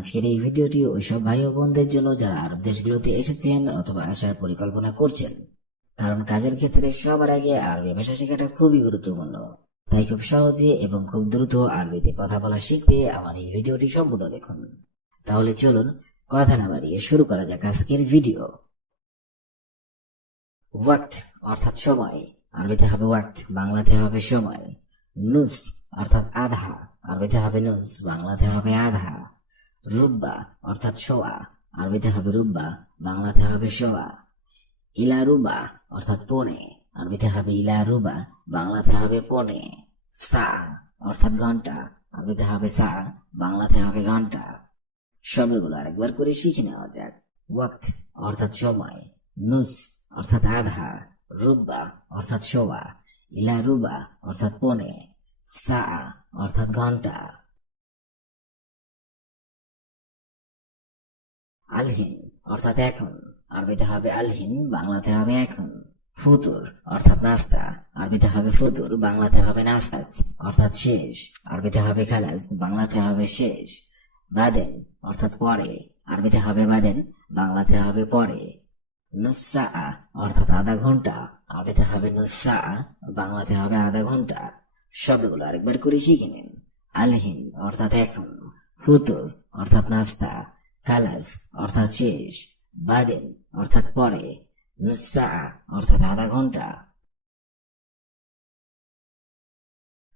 আজকের এই ভিডিওটি ওইসব ভাই ও বোনদের জন্য যারা আরব দেশগুলোতে এসেছেন অথবা আসার পরিকল্পনা করছেন। কারণ কাজের ক্ষেত্রে সবার আগে আরবি ভাষা শেখাটা খুবই গুরুত্বপূর্ণ। তাই খুব সহজে এবং খুব দ্রুত আরবিতে কথা বলা শিখতে আমার এই ভিডিওটি সম্পূর্ণ দেখুন। তাহলে চলুন, কথা না বাড়িয়ে শুরু করা যাক আজকের ভিডিও। ওয়াক্ত অর্থাৎ সময়। আরবিতে হবে ওয়াক্ত, বাংলাতে হবে সময়। নুস অর্থাৎ আধা। আরবিতে হবে নুস, বাংলাতে হবে আধা। রুব্বা, অর্থাৎ শোয়া। আরবিতে হবে রুব্বা, বাংলাতে হবে শোয়া। ইলা রুবা, অর্থাৎ পনে। আরবিতে হবে ইলা রুবা, বাংলাতে হবে পনে। সা, অর্থাৎ ঘণ্টা। আরবিতে হবে সা, বাংলাতে হবে ঘণ্টা। শব্দগুলো আরেকবার করে শিখে নেওয়া যাক। ওয়াক্ত, অর্থাৎ সময়। নুস, অর্থাৎ আধা। রুব্বা, অর্থাৎ শোয়া। ইলা রুবা, অর্থাৎ পনে। সা, অর্থাৎ ঘণ্টা। আলহিন, অর্থাৎ এখন। আরবিতে হবে আলহিন, বাংলাতে হবে এখন। ফুতুর, অর্থাৎ নাস্তা। আরবিতে হবে ফুতুর, বাংলাতে হবে নাস্তাস অর্থাৎ শেষ। আরবিতে হবে খালাস বাংলাতে হবে শেষ। বাদেন, অর্থাৎ পরে। আরবিতে হবে বাদেন, বাংলাতে হবে পরে। নুসা অর্থাৎ আধা ঘণ্টা। আরবিতে হবে নুসা বাংলাতে হবে আধা ঘণ্টা। শব্দগুলো আরেকবার করে শিখে নিন। আলহিন, অর্থাৎ এখন। ফুতুর, অর্থাৎ নাস্তা। কালাস অর্থাৎ শেষ বাদেন অর্থাৎ পরে নুসা অর্থাৎ আধা ঘণ্টা।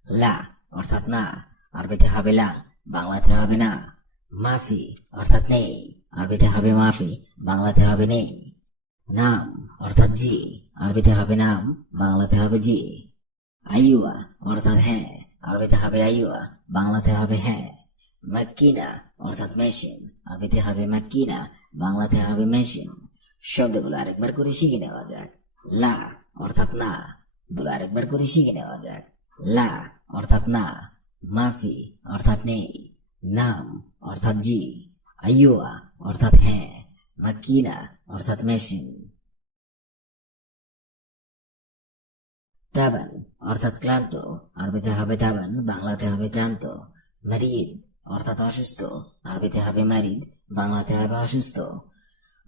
লা, অর্থাৎ না, আরবিতে হবে লা, বাংলাতে হবে না। মাফি, অর্থাৎ নেই, আরবিতে হবে মাফি, বাংলাতে হবে নেই। নাম, অর্থাৎ জি, আরবিতে হবে নাম, বাংলাতে হবে জি। আইয়ুয়া, অর্থাৎ হ্যাঁ আরবিতে হবে আইয়ুয়া, বাংলাতে হবে হ্যাঁ। মাক্কিনা অর্থাৎ মেশিন আরবিতে হবে মাক্কিনা বাংলাতে হবে মেশিন শব্দগুলো আরেকবার করে শিখে নেওয়া যাক লা অর্থাৎ না গুলো আরেকবার করে শিখে নেওয়া যাক লা অর্থাৎ না মাফি অর্থাৎ নেই নাম অর্থাৎ জি আইয়ুয়া অর্থাৎ হ্যাঁ মাকিনা অর্থাৎ মেশিন তাবান অর্থাৎ ক্লান্ত আরবিতে হবে তাবান বাংলাতে হবে ক্লান্ত মারিদ অর্থাৎ অসুস্থ। আরবিতে হবে মারিদ, বাংলাতে হবে অসুস্থ।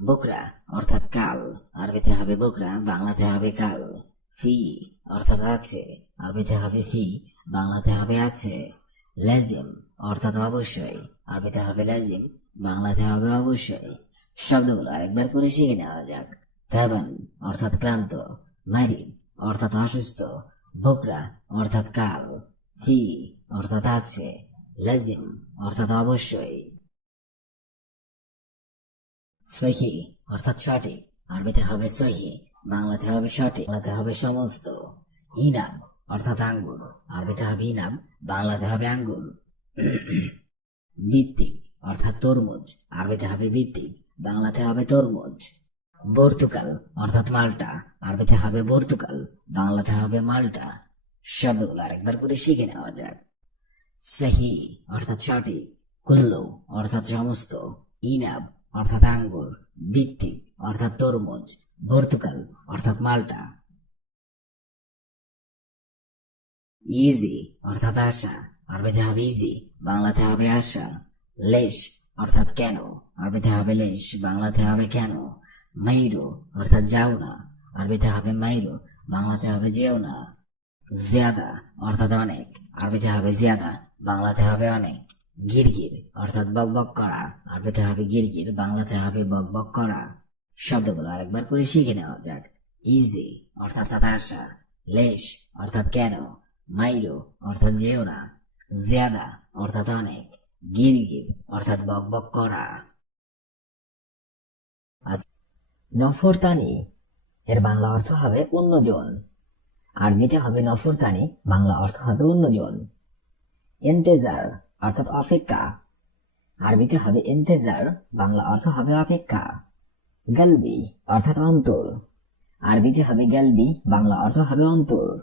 বকরা, অর্থাৎ কাল। আরবিতে হবে বকরা, বাংলাতে হবে কাল। ফি, অর্থাৎ আছে। আরবিতে হবে ফি, বাংলাতে হবে আছে। লেজিম, অর্থাৎ অবশ্যই। আরবিতে হবে লেজিম, বাংলাতে হবে অবশ্যই। শব্দগুলো আরেকবার করে শিখে নেওয়া যাক। তাবান, অর্থাৎ ক্লান্ত। মারিদ, অর্থাৎ অসুস্থ। বকরা, অর্থাৎ কাল। ফি, অর্থাৎ আছে। লাজিম অর্থাৎ অবশ্যই সহি অর্থাৎ সঠিক আরবিতে হবে সহি বাংলাতে হবে সঠিক বাংলাতে হবে সমস্ত ইনাম অর্থাৎ আঙ্গুর আরবিতে হবে ইনাম বাংলাতে হবে আঙ্গুর ভিত্তিক অর্থাৎ তরমুজ আরবিতে হবে ভিত্তিক বাংলাতে হবে তরমুজ বর্তুকাল অর্থাৎ মালটা আরবিতে হবে বর্তুকাল বাংলাতে হবে মালটা শব্দগুলো আরেকবার করে শিখে নেওয়া যাক সহি অর্থাৎ সঠিক, কুল্লু, অর্থাৎ সমস্ত, ইনাব, অর্থাৎ আঙ্গুর বৃত্তি অর্থাৎ তরমুজ বর্তুকাল অর্থাৎ মালটা। ইজি, অর্থাৎ আশা, আরবিতে হবে ইজি, বাংলাতে হবে আশা। লেশ, অর্থাৎ কেন, আরবিতে হবে লেশ, বাংলাতে হবে কেন। মাইরো, অর্থাৎ যাও না আরবিতে হবে মাইরো, বাংলাতে হবে যেও না জিয়াদা, অর্থাৎ অনেক, আরবিতে হবে জিয়াদা। বাংলাতে হবে অনেক। গিরগির, অর্থাৎ বকবক করা। আরবিতে হবে গিরগির, বাংলাতে হবে বকবক করা। শব্দগুলো আরেকবার করে শিখে নেওয়া যাক। ইজি অর্থাৎ হতাশা লেশ, অর্থাৎ কেন? মাইরো, অর্থাৎ যেও না। জিয়াদা, অর্থাৎ অনেক। গিরগির, অর্থাৎ বকবক করা। নফরতানি, এর বাংলা অর্থ হবে অন্যজন। আরবিতে হবে নফরতানি, বাংলা অর্থ হবে অন্যজন। এন্তেজার অর্থাৎ অপেক্ষা। আরবিতে হবে এন্তেজার বাংলা অর্থ হবে অপেক্ষা। গালবি অর্থাৎ অন্তর। আরবিতে হবে গালবি, বাংলা অর্থ হবে অন্তর।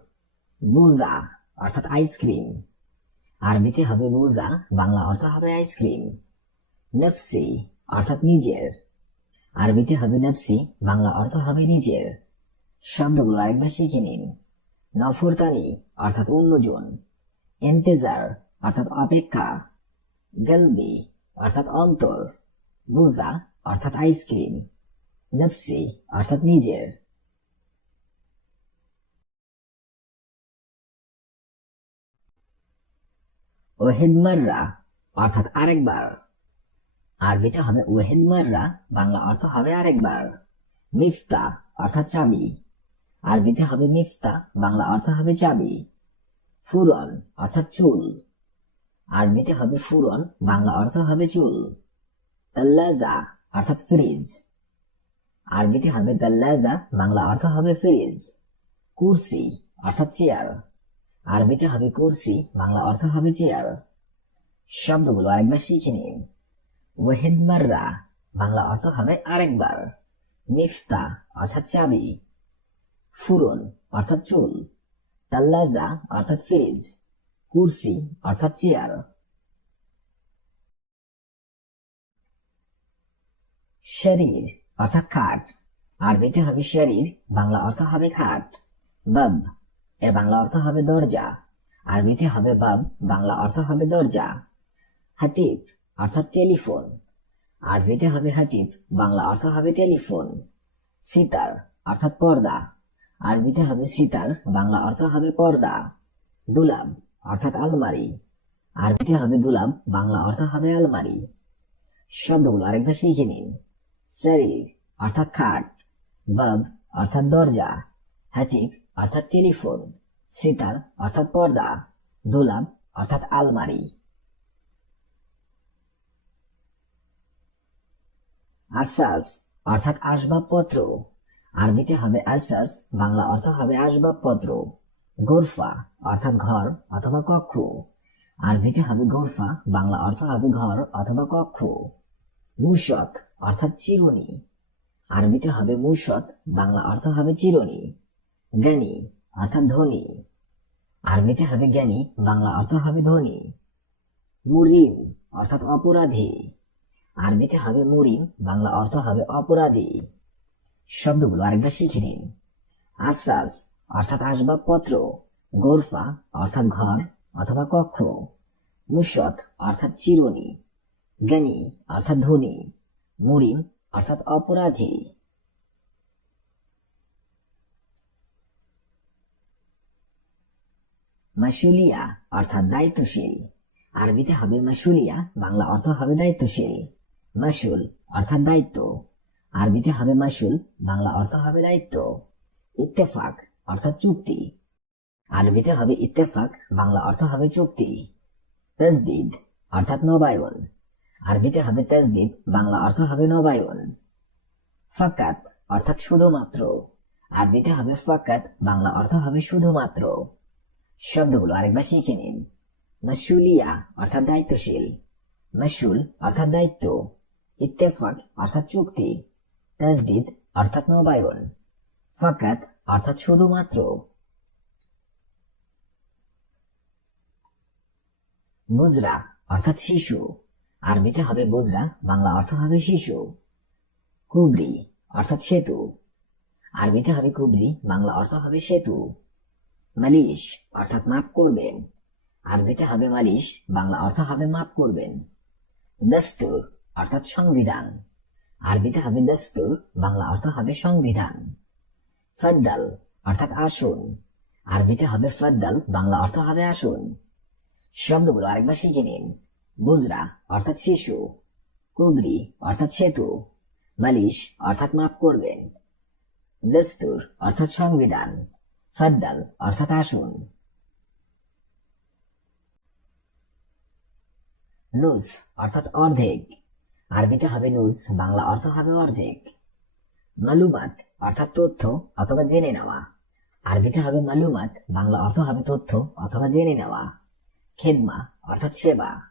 বুজা অর্থাৎ আইসক্রিম। আরবিতে হবে বুজা, বাংলা অর্থ হবে আইসক্রিম। নফসি অর্থাৎ নিজের। আরবিতে হবে নফসি, বাংলা অর্থ হবে নিজের। শব্দগুলো আরেকবার শিখে নিন। নফরতানি অর্থাৎ অন্যজন। এন্তেজার অর্থাৎ অপেক্ষা, গলবি, অর্থাৎ অন্তর বুজা অর্থাৎ আইসক্রিম, নফসি, অর্থাৎ নিজের। ওহেদ মাররা, অর্থাৎ আরেকবার। আরবিতে হবে ওহেদ মাররা, বাংলা অর্থ হবে আরেকবার। মিফতা, অর্থাৎ চাবি। আরবিতে হবে মিফতা, বাংলা অর্থ হবে চাবি। ফুরন অর্থাৎ চুল। আরবিতে হবে ফুরন, বাংলা অর্থ হবে চুল। তাল্লাজা অর্থাৎ ফ্রিজ। আরবিতে হবে তাল্লাজা, বাংলা অর্থ হবে ফ্রিজ। কুরসি অর্থাৎ চেয়ার। আরবিতে হবে কুরসি, বাংলা অর্থ হবে চেয়ার। শব্দগুলো আরেকবার শিখে নিন। ওয়েহেদ মাররা, বাংলা অর্থ হবে আরেকবার। মিফতা অর্থাৎ চাবি। ফুরন অর্থাৎ চুল। তাল্লাজা, অর্থাৎ ফ্রিজ, কুরসি, অর্থাৎ চেয়ার। শরীর, অর্থাৎ খাট। আরবিতে হবে শরীর, বাংলা অর্থ হবে খাট। বাব, এর বাংলা অর্থ হবে দরজা। আরবিতে হবে বাব, বাংলা অর্থ হবে দরজা। হাতিব, অর্থাৎ টেলিফোন। আরবিতে হবে হাতিব, বাংলা অর্থ হবে টেলিফোন। সিতার, অর্থাৎ পর্দা। আরবিতে হবে সিতার, বাংলা অর্থ হবে পর্দা। দুলাব, অর্থাৎ আলমারি। আরবিতে হবে দুলাব, বাংলা অর্থ হবে আলমারি। শব্দগুলো আরেকবার শিখে নিন। শরীর, অর্থাৎ খাট। বাব, অর্থাৎ দরজা। হাতিব, অর্থাৎ টেলিফোন। সিতার, অর্থাৎ পর্দা। দুলাব, অর্থাৎ আলমারি। আসাস অর্থাৎ আসবাবপত্র। আরবিতে হবে আসাস বাংলা অর্থ হবে আসবাবপত্র, গোরফা অর্থাৎ ঘর অথবা কক্ষ। আরবিতে হবে গোরফা, বাংলা অর্থ হবে ঘর অথবা কক্ষ। মুসত অর্থাৎ চিরুনি। আরবিতে হবে মুসত, বাংলা অর্থ হবে চিরুনি। জ্ঞানী অর্থাৎ ধনী। আরবিতে হবে জ্ঞানী, বাংলা অর্থ হবে ধনী। মুরিম অর্থাৎ অপরাধী। আরবিতে হবে মুরিম, বাংলা অর্থ হবে অপরাধী। শব্দগুলো আরেকবার শিখে নিন। আসাস অর্থাৎ আসবাবপত্র, গোরফা, অর্থাৎ ঘর অথবা কক্ষ। মুসত, অর্থাৎ চিরুনি। জ্ঞানী অর্থাৎ ধনী। মুরিম, অর্থাৎ অপরাধী। মাসুলিয়া অর্থাৎ দায়িত্বশীল। আরবিতে হবে মাসুলিয়া বাংলা অর্থ হবে দায়িত্বশীল। মাসুল অর্থাৎ দায়িত্ব। আরবিতে হবে মাসুল বাংলা অর্থ হবে দায়িত্ব। ইত্তেফাক অর্থাৎ চুক্তি। আরবিতে হবে ইত্তেফাক, বাংলা অর্থ হবে চুক্তি। তসদিদ অর্থাৎ নবায়ন। আরবিতে হবে তসদিদ, বাংলা অর্থ হবে নবায়ন। ফাকাত অর্থাৎ শুধুমাত্র। আরবিতে হবে ফাকাত, বাংলা অর্থ হবে শুধুমাত্র। শব্দগুলো আরেকবার শিখে নিন। মাসুলিয়া অর্থাৎ দায়িত্বশীল। মাসুল অর্থাৎ দায়িত্ব। ইত্তেফাক অর্থাৎ চুক্তি। তাজদিদ অর্থাৎ নবায়ন ফাকাত অর্থাৎ শুধুমাত্র। বুজরা অর্থাৎ শিশু। আরবিতে হবে বুজরা, বাংলা অর্থ হবে শিশু। কুবরি অর্থাৎ সেতু। আরবিতে হবে কুবরি, বাংলা অর্থ হবে সেতু। মালিশ অর্থাৎ মাপ করবেন। আরবিতে হবে মালিশ, বাংলা অর্থ হবে মাপ করবেন। দস্তুর অর্থাৎ সংবিধান। আরবিতে হবে দস্তুর, বাংলা অর্থ হবে সংবিধান। ফদ্দাল, অর্থাৎ আসুন। আরবিতে হবে ফদ্দাল, বাংলা অর্থ হবে আসুন। শব্দগুলো আরেকবার শিখে নিন। বুজরা, অর্থাৎ শিশু। কুবরি অর্থাৎ সেতু। মালিশ, অর্থাৎ মাপ করবেন। দস্তুর, অর্থাৎ সংবিধান। ফদ্দাল, অর্থাৎ আসুন। নুস, অর্থাৎ অর্ধেক। আরবিতে হবে নুস বাংলা অর্থ হবে অর্ধেক। মালুমাত, অর্থাৎ তথ্য, অথবা জেনে নেওয়া। আরবিতে হবে মালুমাত, বাংলা অর্থ হবে তথ্য, অথবা জেনে নেওয়া। খেদমা, অর্থাৎ সেবা।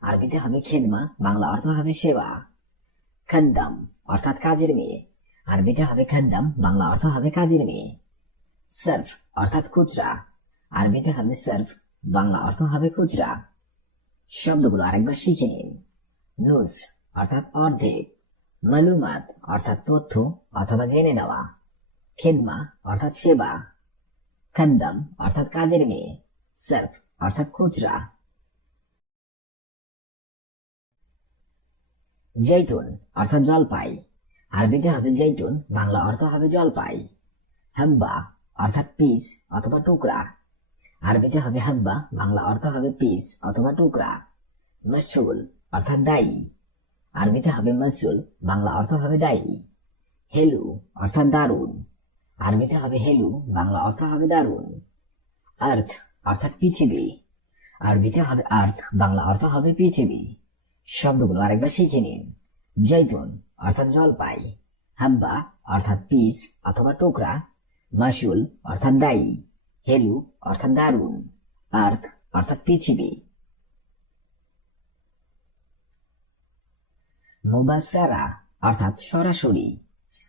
আরবিতে হবে খেদমা, বাংলা অর্থ হবে সেবা। খাদ্দাম অর্থাৎ কাজের মেয়ে। আরবিতে হবে খাদ্দাম বাংলা অর্থ হবে কাজের মেয়ে। সার্ফ, অর্থাৎ খুচরা। আরবিতে হবে সার্ফ, বাংলা অর্থ হবে খুচরা। শব্দগুলো আরেকবার শিখে নিন। নুস অর্থাৎ অর্ধেক। মালুমাত, অর্থাৎ তথ্য অথবা জেনে নেওয়া। খেদমা, অর্থাৎ সেবা। খাদ্দাম অর্থাৎ কাজের মেয়ে। সার্ফ, অর্থাৎ খুচরা। জৈতুন, অর্থাৎ জলপাই। আরবিতে হবে জৈতুন, বাংলা অর্থ হবে জলপাই। হাব্বা অর্থাৎ পিস অথবা টুকরা। আরবিতে হবে হাব্বা বাংলা অর্থ হবে পিস অথবা টুকরা। মসুল অর্থাৎ দায়ী। আরবিতে হবে মসুল, বাংলা অর্থ হবে দায়ী। হেলু, অর্থাৎ দারুণ। আরবিতে হবে হেলু, বাংলা অর্থ হবে দারুণ। আর্থ, অর্থাৎ পৃথিবী। আরবিতে হবে আর্থ, বাংলা অর্থ হবে পৃথিবী। শব্দগুলো আরেকবার শিখে নিন। জৈতুন, অর্থাৎ জলপাই। হাব্বা অর্থাৎ পিস অথবা টুকরা। মাসুল, অর্থাৎ দায়ী। হেলু, অর্থাৎ দারুণ। আর্থ, অর্থাৎ পৃথিবী। মুবাসারা অর্থাৎ সরাসরি।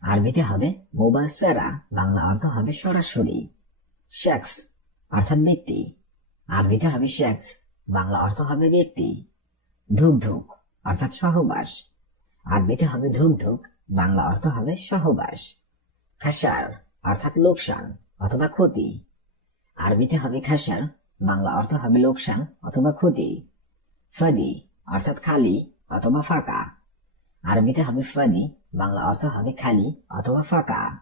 আরবিতে হবে মুবাসারা বাংলা অর্থ হবে সরাসরি। শেক্স অর্থাৎ ব্যক্তি। আরবিতে হবে শেক্স বাংলা অর্থ হবে ব্যক্তি। ধুকধুক, অর্থাৎ সহবাস। আরবিতে হবে ধুকধুক, বাংলা অর্থ হবে সহবাস। খাসার, অর্থাৎ লোকসান অথবা ক্ষতি। আরবিতে হবে খাসার, বাংলা অর্থ হবে লোকসান অথবা ক্ষতি। ফাদি, অর্থাৎ খালি অথবা ফাঁকা। আরবিতে হবে ফাদি বাংলা অর্থ হবে খালি অথবা ফাঁকা।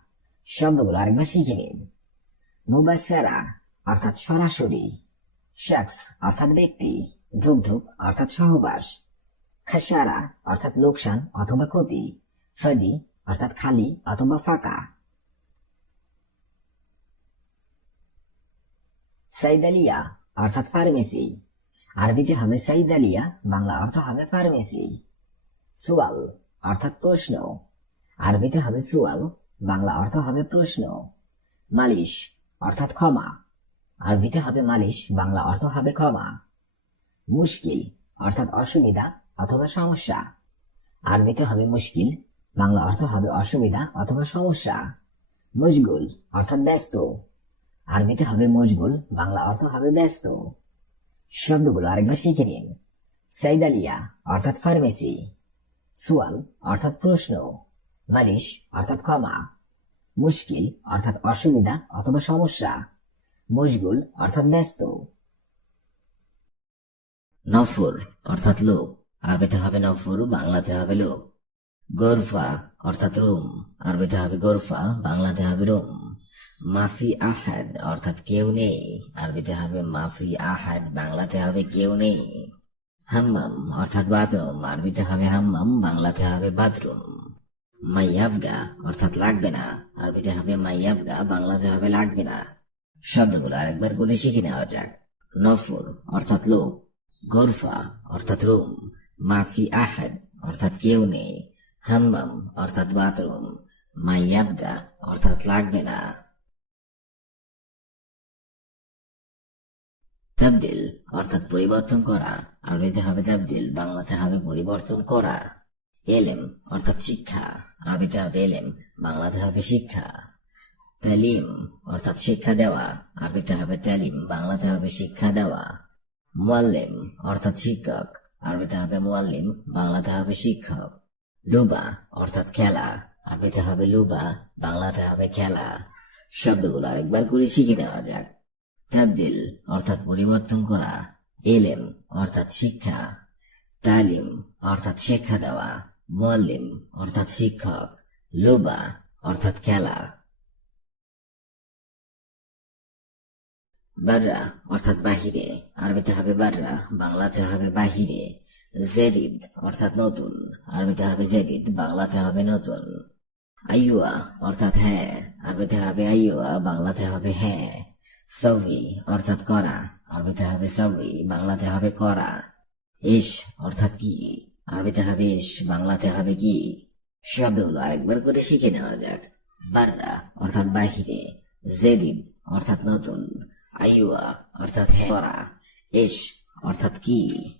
শব্দগুলো আরেকবার শিখে নিন। মুবাসারা অর্থাৎ সরাসরি। শাকস অর্থাৎ ব্যক্তি। ধুকধুক, অর্থাৎ সহবাস। খাসারা, অর্থাৎ লোকসান অথবা ক্ষতি। ফাদি অর্থাৎ খালি অথবা ফাঁকা। সাইদালিয়া, অর্থাৎ ফার্মেসি। আরবিতে হবে সাইদালিয়া, বাংলা অর্থ হবে ফার্মেসি। সুয়াল, অর্থাৎ প্রশ্ন। আরবিতে হবে সুয়াল, বাংলা অর্থ হবে প্রশ্ন। মালিশ, অর্থাৎ ক্ষমা। আরবিতে হবে মালিশ, বাংলা অর্থ হবে ক্ষমা। মুশকিল, অর্থাৎ অসুবিধা অথবা সমস্যা। আরবিতে হবে মুশকিল, বাংলা অর্থ হবে অসুবিধা অথবা সমস্যা। মশগুল, অর্থাৎ ব্যস্ত। আরবিতে হবে মশগুল, বাংলা অর্থ হবে ব্যস্ত। শব্দগুলো আরেকবার শিখে নিন। সাইদালিয়া, অর্থাৎ ফার্মেসি। সুয়াল, অর্থাৎ প্রশ্ন, মালিশ, অর্থাৎ ক্ষমা, মুশকিল, অর্থাৎ অসুবিধা অথবা সমস্যা, মশগুল, অর্থাৎ ব্যস্ত। নফর, অর্থাৎ লোক, আরবিতে হবে নফর, বাংলাতে হবে লোক। গোরফা, অর্থাৎ রুম, আরবিতে হবে গোরফা, বাংলাতে হবে রুম। মাফি আহাদ, অর্থাৎ কেউ নেই, আরবিতে হবে মাফি আহাদ, বাংলাতে হবে কেউ নেই। হাম্মাম, অর্থাৎ বাথরুম। আরবিতে হবে হাম্মাম, বাংলাতে হবে বাথরুম। মাইয়াবগা, অর্থাৎ লাগবে না। আরবিতে হবে মাইয়াবগা, বাংলাতে হবে লাগবে না। শব্দগুলো আরেকবার করে শিখে নেওয়া যাক। নফর অর্থাৎ লোক। গোরফা, অর্থাৎ রুম। মাফি আহাদ, অর্থাৎ কেউ নেই। হাম্মাম, অর্থাৎ বাথরুম। মাইয়াবগা, অর্থাৎ লাগবে না। তাবদিল অর্থাৎ পরিবর্তন করা আরবিতে হবে তাবদিল, বাংলাতে হবে পরিবর্তন করা। এলেম অর্থাৎ শিক্ষা আরবিতে হবে এলেম, বাংলাতে হবে শিক্ষা। তালিম অর্থাৎ শিক্ষা দেওয়া আরবিতে হবে তালিম, বাংলাতে হবে শিক্ষা দেওয়া। মুয়াল্লিম অর্থাৎ শিক্ষক আরবিতে হবে মুয়াল্লিম, বাংলাতে হবে শিক্ষক। লুবা অর্থাৎ খেলা আরবিতে হবে লুবা, বাংলাতে হবে খেলা। শব্দগুলো আরেকবার করে শিখে নেওয়া যাক। তাবদিল, অর্থাৎ পরিবর্তন করা। এলেম, অর্থাৎ শিক্ষা। তালিম, অর্থাৎ শিক্ষা দেওয়া। মুয়াল্লিম, অর্থাৎ শিক্ষক। লোবা, অর্থাৎ খেলা। বাররা, অর্থাৎ বাহিরে। আরবিতে হবে বাররা, বাংলাতে হবে বাহিরে। জেরিদ, অর্থাৎ নতুন। আরবিতে হবে জেরিদ, বাংলাতে হবে নতুন। আইয়ুয়া, অর্থাৎ হ্যাঁ। আরবিতে হবে আইয়ুয়া, বাংলাতে হবে হ্যাঁ। সবই অর্থাৎ করা। আরবিতে হবে সবই বাংলাতে হবে করা। ইস, অর্থাৎ কি? আরবিতে হবে ইস, বাংলাতে হবে কি? শব্দগুলো আরেকবার করে শিখে নেওয়া যাক। বাররা, অর্থাৎ বাহিরে। জেদিদ, অর্থাৎ নতুন। আইয়ুয়া, অর্থাৎ করা। ইস, অর্থাৎ কি?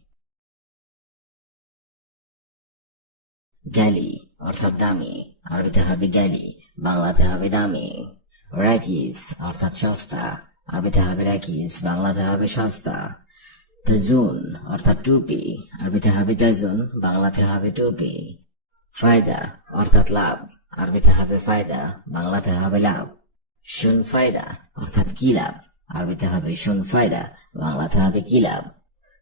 গ্যালি, অর্থাৎ দামি। আরবিতে হবে গ্যালি, বাংলাতে হবে দামি। র্যাকিস অর্থাৎ সস্তা। আরবিতে হবে র্যাকিস বাংলাতে হবে সস্তা। তাজুন অর্থাৎ টুপি। আরবিতে হবে তাজুন বাংলাতে হবে টুপি। ফায়দা, অর্থাৎ লাভ। আরবিতে হবে ফায়দা বাংলাতে হবে লাভ। শুন ফায়দা, অর্থাৎ কি লাভ? আরবিতে হবে শুন ফায়দা বাংলাতে হবে কি লাভ?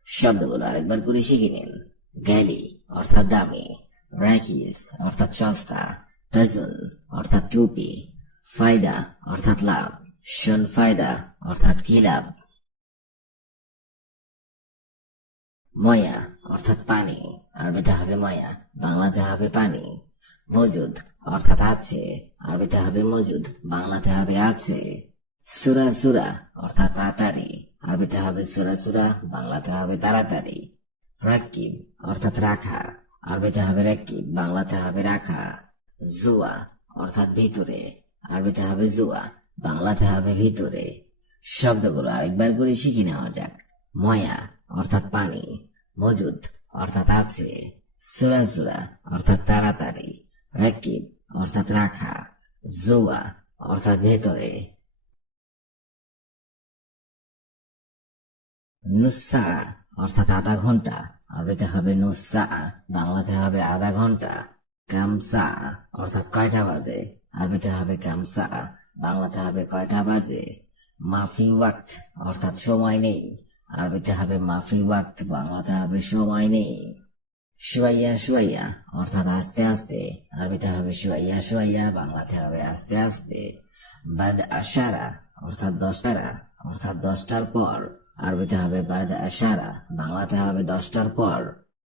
শব্দগুলো আরেকবার করে শিখে নিন। গ্যালি, অর্থাৎ দামি। রাকিস অর্থাৎ সস্তা। তাজুন অর্থাৎ টুপি। ফায়দা, অর্থাৎ লাভ। ফায়দা অর্থাৎ কি লাভ? ময়া, অর্থাৎ পানি। আরবিতে হবে ময়া, বাংলাতে হবে পানি। মজুদ, অর্থাৎ আছে। আরবিতে হবে মজুদ, বাংলাতে হবে আছে। সুরা সুরা, অর্থাৎ তাড়াতাড়ি আরবিতে হবে সুরা সুরা, বাংলাতে হবে তাড়াতাড়ি। রাকিব, অর্থাৎ রাখা। আরবিতে হবে রাকিব, বাংলাতে হবে রাখা। জুয়া, অর্থাৎ ভিতরে। আরবিতে হবে জুয়া বাংলাতে হবে ভিতরে। শব্দগুলো আরেকবার করে শিখে নেওয়া যাক। ময়া অর্থাৎ পানি, মজুদ অর্থাৎ আছে, সুরা সুরা অর্থাৎ তাড়াতাড়ি, রাকিব অর্থাৎ রাখা, জুয়া অর্থাৎ ভেতরে। নুসা অর্থাৎ আধা ঘণ্টা, আরবিতে হবে নুসা বাংলাতে হবে আধা ঘণ্টা। কামসা অর্থাৎ কয়টা বাজে, আরবিতে হবে কামসা। বাংলাতে হবে কয়টা বাজে? মাফি ওয়াক্ত, অর্থাৎ সময় নেই। আরবিতে হবে মাফি ওয়াক্ত, বাংলাতে হবে সময় নেই। শুয়াইয়া শুয়াইয়া অর্থাৎ আস্তে আস্তে। আরবিতে হবে শুয়াইয়া শুয়াইয়া বাংলাতে হবে আস্তে আস্তে। বাদ আশারা, অর্থাৎ দশটারা, অর্থাৎ দশটার পর। আরবিতে হবে বাদ আশারা, বাংলাতে হবে দশটার পর।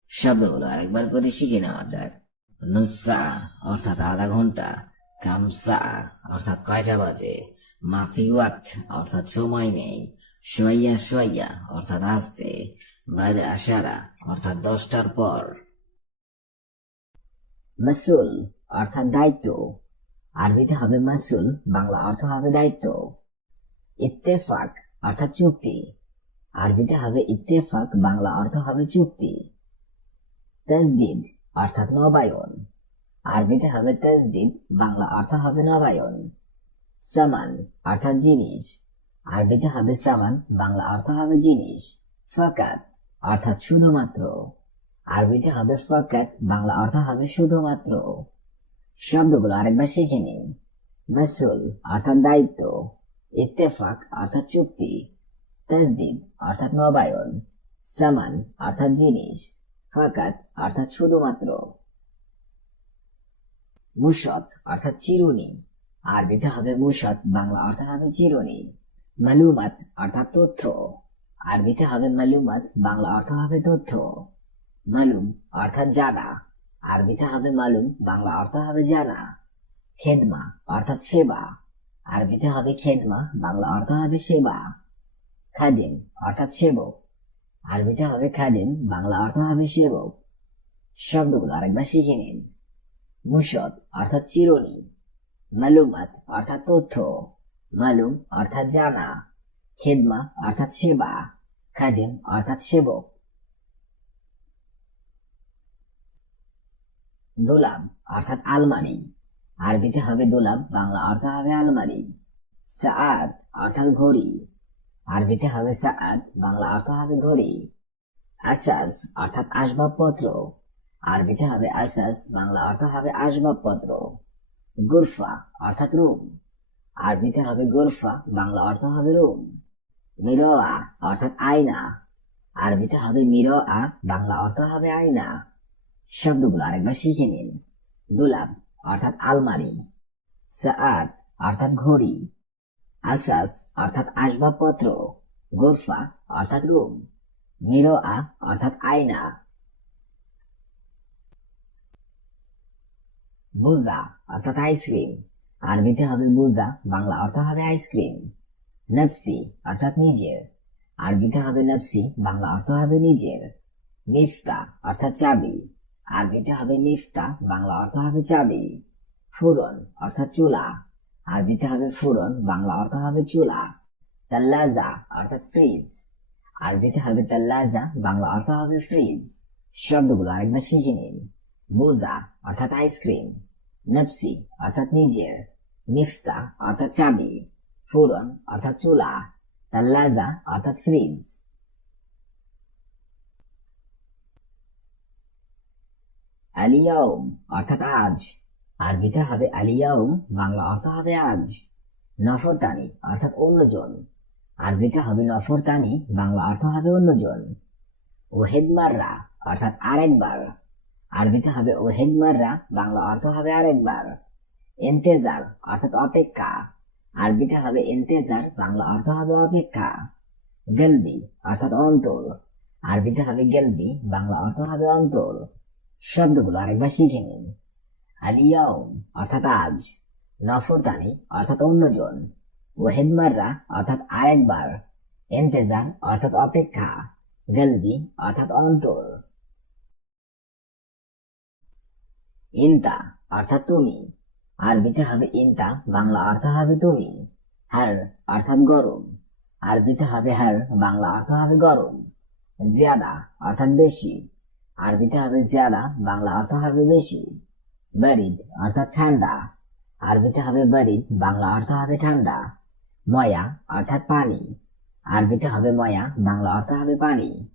শব্দগুলো আরেকবার করে শিখে নেওয়া যাক। নুসা অর্থাৎ আধা ঘণ্টা। কামসা অর্থাৎ কয়টা বাজে? মাফি ওয়াক্ত অর্থাৎ সময় নেই। সোয়াইয়া সোয়াইয়া অর্থাৎ আস্তে। বাদে আশারা, অর্থাৎ দশটার পর। মাসুল, অর্থাৎ দায়িত্ব। আরবিতে হবে মাসুল, বাংলা অর্থ হবে দায়িত্ব। ইত্তেফাক, অর্থাৎ চুক্তি। আরবিতে হবে ইত্তেফাক, বাংলা অর্থ হবে চুক্তি। তাজদিদ অর্থাৎ নবায়ন। আরবিতে হবে তাজদিদ বাংলা অর্থ হবে নবায়ন। সামান, অর্থাৎ জিনিস। আরবিতে হবে সামান, বাংলা অর্থ হবে জিনিস। ফাকাত, অর্থাৎ শুধুমাত্র। আরবিতে হবে ফাকাত, বাংলা অর্থ হবে শুধুমাত্র। শব্দগুলো আরেকবার শিখে নিন। মাসুল, অর্থাৎ দায়িত্ব। ইত্তেফাক, অর্থাৎ চুক্তি। তাজদিদ অর্থাৎ নবায়ন। সামান, অর্থাৎ জিনিস। ফাকাত, অর্থাৎ শুধুমাত্র। মুসত অর্থাৎ চিরুনি। আরবিতে হবে মুসত বাংলা অর্থ হবে চিরুনি। মালুমাত অর্থাৎ তথ্য। আরবিতে হবে মালুমাত, বাংলা অর্থ হবে তথ্য। মালুম অর্থাৎ জানা। আরবিতে হবে মালুম, বাংলা অর্থ হবে জানা। খেদমা অর্থাৎ সেবা। আরবিতে হবে খেদমা, বাংলা অর্থ হবে সেবা। খাদিম অর্থাৎ সেবক। আরবিতে হবে খাদিম, বাংলা অর্থ হবে সেবক। শব্দগুলো আরেকবার শিখে নিন। মুসদ অর্থাৎ চিরুনি মালুমাত অর্থাৎ তথ্য, মালুম অর্থাৎ জানা, খেদমা অর্থাৎ সেবা, খাদিম অর্থাৎ সেবক। দোলাব অর্থাৎ আলমারি, আরবিতে হবে দোলাব বাংলা অর্থ হবে আলমারি। সাআদ অর্থাৎ ঘড়ি, আরবিতে হবে সাআদ, বাংলা অর্থ হবে ঘড়ি। আসাস অর্থাৎ আসবাবপত্র। আরবিতে হবে আসাস বাংলা অর্থ হবে আসবাবপত্র। গুরফা অর্থাৎ রুম। আরবিতে হবে গুরফা, বাংলা অর্থ হবে রুম। মিরোয়া অর্থাৎ আয়না। আরবিতে হবে মিরোয়া বাংলা অর্থ হবে আয়না। শব্দগুলো আরেকবার শিখে নিন। দুলাব অর্থাৎ আলমারি। সাআদ অর্থাৎ ঘড়ি। আসাস অর্থাৎ আসবাবপত্র। গোরফা অর্থাৎ রুম। মিরোয়া অর্থাৎ আয়না। বুজা অর্থাৎ আইসক্রিম আরবিতে হবে বুজা বাংলা অর্থ হবে আইসক্রিম নফসি অর্থাৎ নিজের। আরবিতে হবে নফসি বাংলা অর্থ হবে নিজের। মিফতা অর্থাৎ চাবি। আরবিতে হবে মিফতা বাংলা অর্থ হবে চাবি। ফুরন অর্থাৎ চুলা। আরবিতে হবে ফুরন বাংলা অর্থ হবে চুলা। তাল্লাজা অর্থাৎ ফ্রিজ আরবিতে হবে তাল্লাজা বাংলা অর্থ হবে ফ্রিজ শব্দগুলো আরেকবার শিখে নিন। বুজা অর্থাৎ আইসক্রিম নফসি অর্থাৎ নিজের. মিফতা অর্থাৎ চাবি. ফুরন অর্থাৎ চুলা. তাল্লাজা অর্থাৎ ফ্রিজ আলিয়াউম অর্থাৎ আজ. আরবিতে হবে আলিয়াউম বাংলা অর্থ হবে আজ। নফরতানি অর্থাৎ অন্যজন। আরবিতে হবে নফরতানি, বাংলা অর্থ হবে অন্যজন। ওহেদমাররা অর্থাৎ আরেকবার। আরবিতে হবে ওহেদ মাররা বাংলা অর্থ হবে আরেকবার। এন্তেজার, অর্থাৎ অপেক্ষা। আরবিতে হবে এন্তেজার, বাংলা অর্থ হবে অপেক্ষা। গেলবি, অর্থাৎ অন্তর। আরবিতে হবে গেলবি, বাংলা অর্থ হবে অন্তর। শব্দগুলো আরেকবার শিখে নিন। আলিয়াউম অর্থাৎ আজ। নফরতানি, অর্থাৎ অন্যজন। ওহেদ মাররা অর্থাৎ আরেকবার। এন্তেজার, অর্থাৎ অপেক্ষা। গেলবি, অর্থাৎ অন্তর। ইন্তা, অর্থাৎ তুমি। আরবিতে হবে ইন্তা, বাংলা অর্থ হবে তুমি। হার, অর্থাৎ গরম। আরবিতে হবে হার, বাংলা অর্থ হবে গরম। জিয়াদা, অর্থাৎ বেশি। আরবিতে হবে জিয়াদা, বাংলা অর্থ হবে বেশি। বারিদ, অর্থাৎ ঠান্ডা। আরবিতে হবে বারিদ, বাংলা অর্থ হবে ঠান্ডা। ময়া, অর্থাৎ পানি। আরবিতে হবে ময়া, বাংলা অর্থ হবে পানি।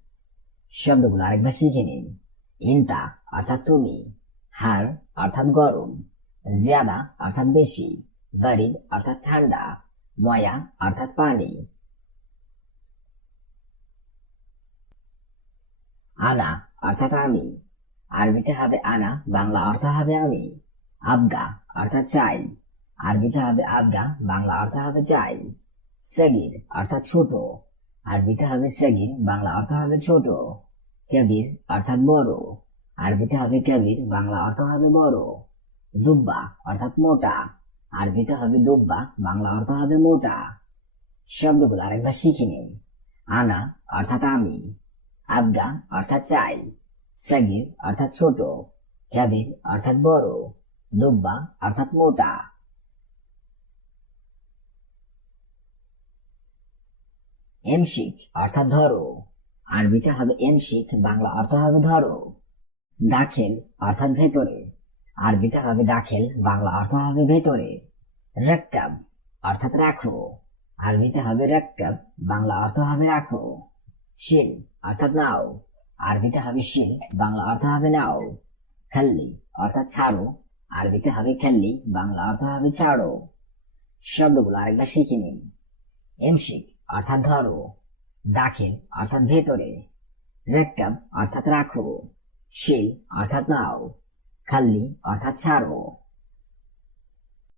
শব্দগুলো আরেকবার শিখে নিন। ইন্তা, অর্থাৎ তুমি। হার অর্থাৎ গরম, জিয়াদা অর্থাৎ বেশি বারিদ অর্থাৎ ঠান্ডা, ময়া অর্থাৎ পানি। আনা অর্থাৎ আমি, আরবিতে হবে আনা, বাংলা অর্থ হবে আমি। আবগা অর্থাৎ চাই, আরবিতে হবে আবগা বাংলা অর্থ হবে চাই। সগির অর্থাৎ ছোট, আরবিতে হবে সগির, বাংলা অর্থ হবে ছোট। কবির অর্থাৎ বড়। আরবিতে হবে কবির বাংলা অর্থ হবে বড়। দুব্বা, অর্থাৎ মোটা। আরবিতে হবে দুব্বা, বাংলা অর্থ হবে মোটা। শব্দগুলো আরেকবার শিখে নিন। আনা, অর্থাৎ আমি। আবগা অর্থাৎ চাই। সগির, অর্থাৎ ছোট। কবির অর্থাৎ বড়। দুব্বা, অর্থাৎ মোটা। এমশিক, অর্থাৎ ধরো। আরবিতে হবে এমশিক, বাংলা অর্থ হবে ধরো। দাখিল, অর্থাৎ ভেতরে। আরবিতে হবে দাখিল, বাংলা অর্থ হবে ভেতরে। রক্কাব, অর্থাৎ রাখো। আরবিতে হবে রক্কাব, বাংলা অর্থ হবে রাখো। শিল, অর্থাৎ নাও। আরবিতে হবে শিল, বাংলা অর্থ হবে নাও। খাল্লি, অর্থাৎ ছাড়ো। আরবিতে হবে খাল্লি, বাংলা অর্থ হবে ছাড়ো। শব্দগুলো আরেকবার শিখে নিন। এমশিক, অর্থাৎ ধরো। দাখিল, অর্থাৎ ভেতরে। রেক্কাব, অর্থাৎ রাখো। শিল অর্থাৎ নাও খাল্লি অর্থাৎ ছাড়ো